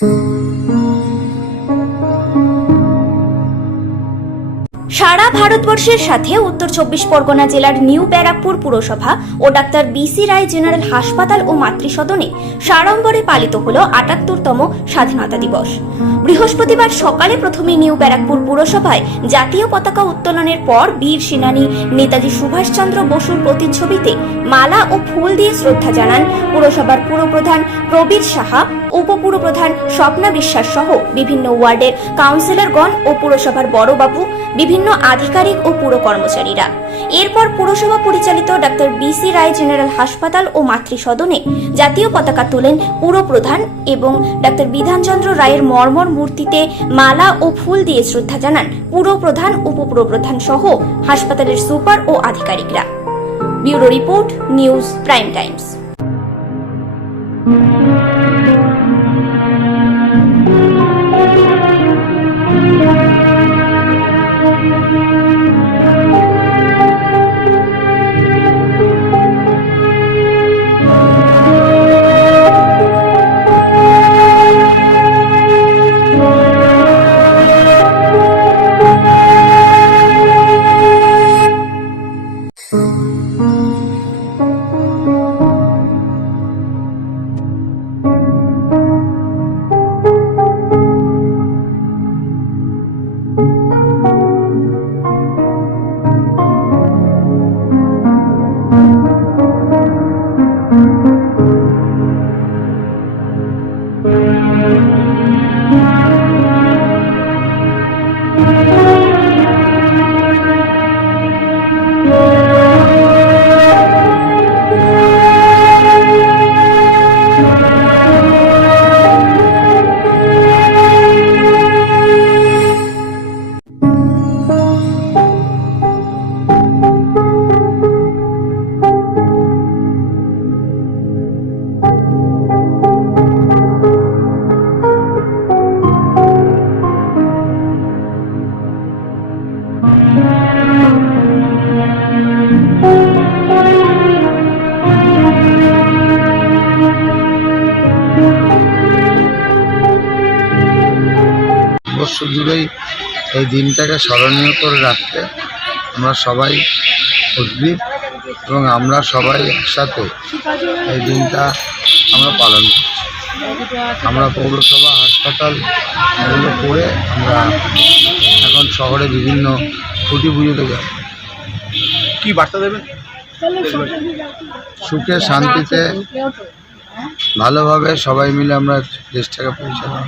Mm-hmm. ভারতবর্ষের সাথে উত্তর চব্বিশ পরগনা জেলার নিউ ব্যারাকপুর পুরসভা ও ডাক্তার বিসি রায় জেনারেল হাসপাতাল ও মাতৃসদনে সাড়ম্বরে পালিত হল আটাত্তরতম স্বাধীনতা দিবস। বৃহস্পতিবার সকালে প্রথমে নিউ ব্যারাকপুর পুরসভায় জাতীয় পতাকা উত্তোলনের পর বীর সেনানী নেতাজি সুভাষচন্দ্র বসুর প্রতিচ্ছবিতে মালা ও ফুল দিয়ে শ্রদ্ধা জানান পুরসভার পুরপ্রধান প্রবীর সাহা, উপপুরপ্রধান স্বপ্না বিশ্বাস সহ বিভিন্ন ওয়ার্ডের কাউন্সিলরগণ ও পুরসভার বড়বাবু, বিভিন্ন আধিকারিক ও পুর কর্মচারীরা। এরপর পুরসভা পরিচালিত ডাক্তার বিসি রায় জেনারেল হাসপাতাল ও মাতৃসদনে জাতীয় পতাকা তোলেন পুরপ্রধান এবং ডাক্তার বিধানচন্দ্র রায়ের মর্মর মূর্তিতে মালা ও ফুল দিয়ে শ্রদ্ধা জানান পুর পুরপ্রধান উপপুরপ্রধান সহ হাসপাতালের সুপার ও আধিকারিকরা। Bureau report, news prime times. বর্ষ জুড়েই এই দিনটাকে স্মরণীয় করে রাখতে আমরা সবাই উদ্গ্রীব এবং আমরা সবাই একসাথে এই দিনটা আমরা পালন করছি। আমরা পৌরসভা হাসপাতাল এগুলো করে আমরা এখন শহরে বিভিন্ন খুঁটি পুজোতে যাব কি বার্তা দেবেন? সুখে শান্তিতে ভালোভাবে সবাই মিলে আমরা দেশটাকে পরিচালনা